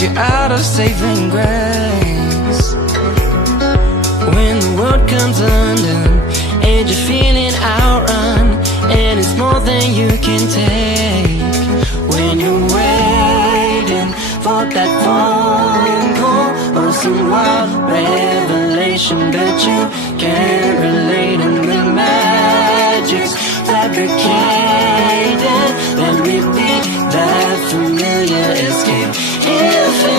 'cause you're out of saving grace. When the world comes undone and you're feeling outrun, and it's more than you can take. When you're waiting for that phone call or some wild revelation, but you can't relate, and the magic's fabricated. Let me be that familiar escape, infinitum.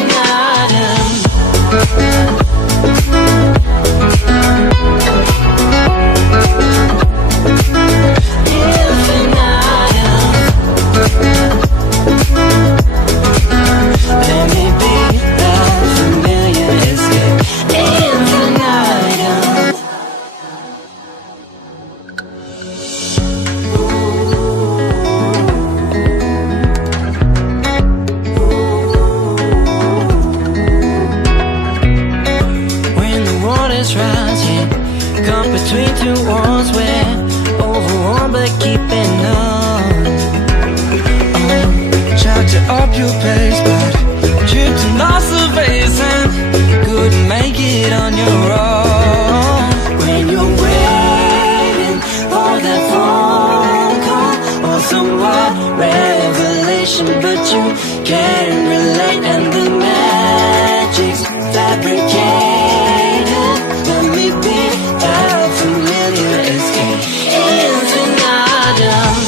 Between two walls, we're overwhelmed but keeping on. Charge up your pace, but tripped and lost the base and couldn't make it on your own. When you're waiting for that phone call or some wild revelation, but you can't relate, and the magic's fabricated. Let me be that familiar escape, infinitum.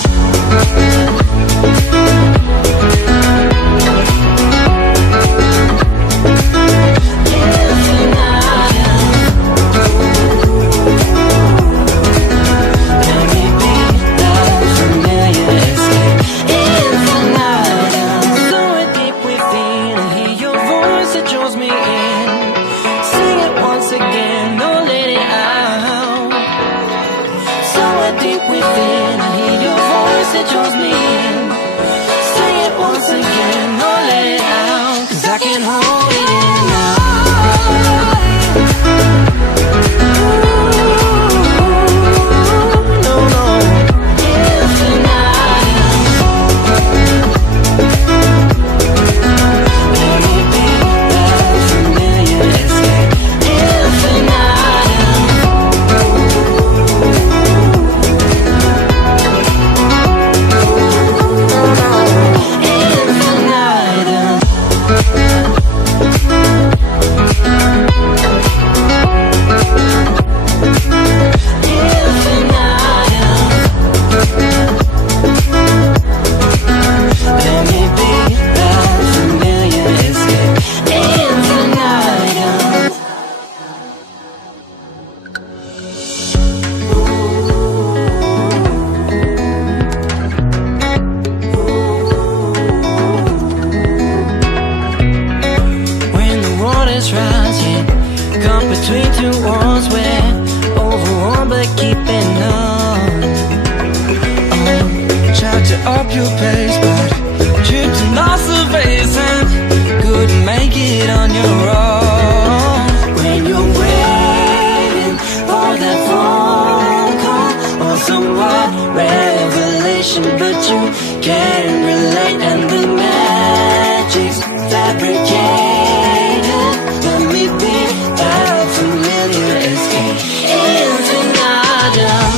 But you can't relate, and the magic's fabricated. Let me be that familiar escape, infinitum.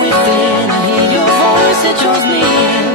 Within, I hear your voice, it draws me in.